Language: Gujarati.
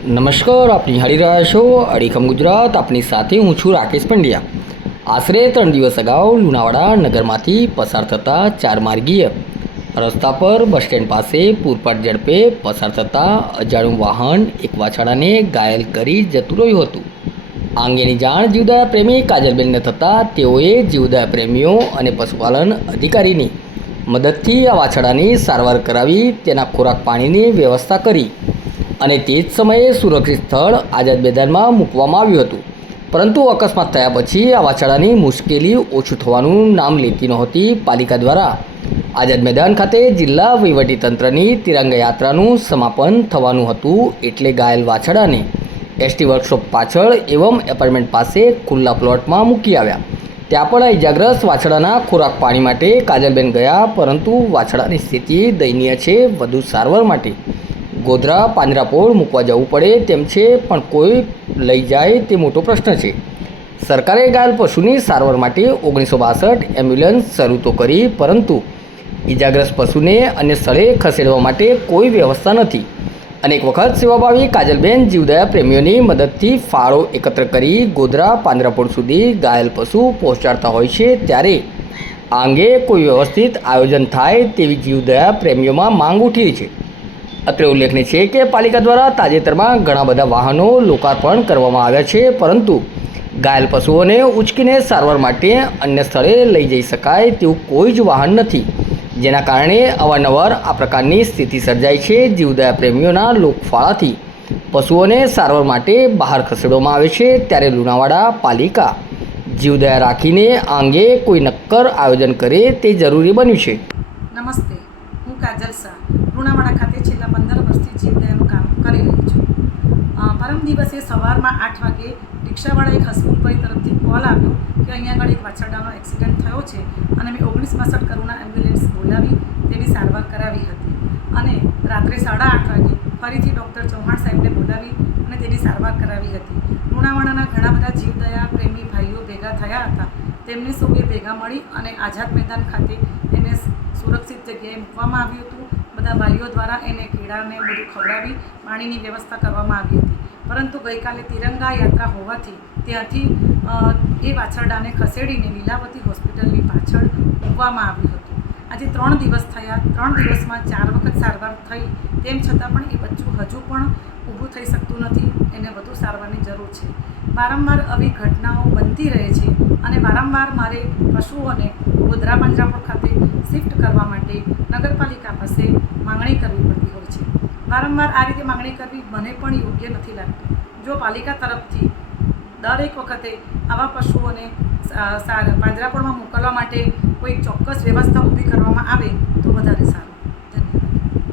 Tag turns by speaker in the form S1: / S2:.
S1: નમસ્કાર આપ નિહાળી રહ્યા છો અડીખમ ગુજરાત, આપની સાથે હું છું રાકેશ પંડ્યા. આશરે ત્રણ દિવસ અગાઉ લુણાવાડા નગરમાંથી પસાર થતા ચાર માર્ગીય. રસ્તા પર બસ સ્ટેન્ડ પાસે પૂરપાટ ઝડપે પસાર થતાં અજાણ્યું વાહન એક વાછાડાને ઘાયલ કરી જતું રહ્યું હતું. આ અંગેની જાણ જીવદયા પ્રેમી કાજલબેનને થતાં તેઓએ જીવદયા પ્રેમીઓ અને પશુપાલન અધિકારીની મદદથી આ વાછડાની સારવાર કરાવી તેના ખોરાક પાણીની વ્યવસ્થા કરી. અને તે જ સમયે સુરક્ષિત સ્થળ આઝાદ મેદાનમાં મૂકવામાં આવ્યું હતું. પરંતુ અકસ્માત થયા પછી આ વાછાળાની મુશ્કેલી ઓછું થવાનું નામ લેતી નહોતી પાલિકા દ્વારા. આઝાદ મેદાન ખાતે જિલ્લા વહીવટીતંત્રની તિરંગા યાત્રાનું સમાપન થવાનું હતું એટલે ઘાયલ વાછડાને એસટી વર્કશોપ પાછળ એવમ એપાર્ટમેન્ટ પાસે ખુલ્લા પ્લોટમાં મૂકી આવ્યા. ત્યાં પણ ઇજાગ્રસ્ત વાછડાના ખોરાક પાણી માટે કાજલબેન ગયા, પરંતુ વાછડાની સ્થિતિ દયનીય છે વધુ સારવાર માટે. ગોધરા પાંજરાપોળ મૂકવા જવું પડે તેમ છે, પણ કોઈ લઈ જાય તે મોટો પ્રશ્ન છે. સરકારે ઘાયલ પશુની સારવાર માટે ઓગણીસો બાસઠ એમ્બ્યુલન્સ શરૂ તો કરી, પરંતુ ઇજાગ્રસ્ત પશુને અન્ય સ્થળે ખસેડવા માટે કોઈ વ્યવસ્થા નથી. અનેક વખત સેવાભાવી કાજલબેન જીવદયા પ્રેમીઓની મદદથી ફાળો એકત્ર કરી ગોધરા પાંજરાપોળ સુધી ઘાયલ પશુ પહોંચાડતા હોય છે ત્યારે આ અંગે કોઈ વ્યવસ્થિત આયોજન થાય તેવી જીવદયા પ્રેમીઓમાં માંગ ઉઠી છે. અત્રે ઉલ્લેખનીય છે કે પાલિકા દ્વારા તાજેતરમાં ઘણા બધા વાહનો લોકાર્પણ કરવામાં આવ્યા છે, પરંતુ ઘાયલ પશુઓને ઉચકીને સારવાર માટે અન્ય સ્થળે લઈ જઈ શકાય તેવું કોઈ જ વાહન નથી. જેના કારણે અવારનવાર આ પ્રકારની સ્થિતિ સર્જાય છે. જીવદયા પ્રેમીઓના લોકફાળાથી પશુઓને સારવાર માટે બહાર ખસેડવામાં આવે છે. ત્યારે લુણાવાડા પાલિકા જીવદયા રાખીને આ અંગે કોઈ નક્કર આયોજન કરે તે જરૂરી બન્યું છે.
S2: નમસ્તે. કાજલ શાહ લુણાવાડા ખાતે છેલ્લા પંદર વર્ષથી જીવદયાનું કામ કરી રહી છું. પરમ દિવસે સવારમાં આઠ વાગે રિક્ષાવાળા એક હસમુખભાઈ તરફથી કોલ આવ્યો કે અહીંયા આગળ એક વાછરડાનો એક્સિડન્ટ થયો છે અને મેં ઓગણીસ બાસઠ કરોડના એમ્બ્યુલન્સ બોલાવી તેની સારવાર કરાવી હતી. અને રાત્રે સાડા આઠ વાગે ફરીથી ડૉક્ટર ચૌહાણ સાહેબને બોલાવી અને તેની સારવાર કરાવી હતી. લુણાવાડાના ઘણા બધા જીવદયા પ્રેમી ભાઈઓ ભેગા થયા હતા. તેમને સૌએ ભેગા મળી અને આઝાદ મેદાન ખાતે જગ્યાએ મૂકવામાં આવ્યું હતું. બધા ભાઈઓ દ્વારા એને કેળાને બધું ખવડાવી પાણીની વ્યવસ્થા કરવામાં આવી હતી. પરંતુ ગઈકાલે તિરંગા યાત્રા હોવાથી ત્યાંથી એ વાછરડાને ખસેડીને લીલાવતી હોસ્પિટલની પાછળ મૂકવામાં આવ્યું હતું. આજે ત્રણ દિવસ થયા. ત્રણ દિવસમાં ચાર વખત સારવાર થઈ. તેમ છતાં પણ એ બચ્ચું હજુ પણ ઊભું થઈ શકતું નથી. એને વધુ સારવારની જરૂર છે. વારંવાર આવી ઘટનાઓ બનતી રહે છે અને વારંવાર મારે પશુઓને ગોધરા પાંજરાપોળ ખાતે શિફ્ટ કરવા માટે નગરપાલિકા પાસે માંગણી કરવી પડતી હોય છે. વારંવાર આ રીતે માંગણી કરવી મને પણ યોગ્ય નથી લાગતું. જો પાલિકા તરફથી દરેક વખતે આવા પશુઓને પાંજરાપોળમાં મોકલવા માટે કોઈ ચોક્કસ વ્યવસ્થા ઊભી કરવામાં આવે તો વધારે સારું.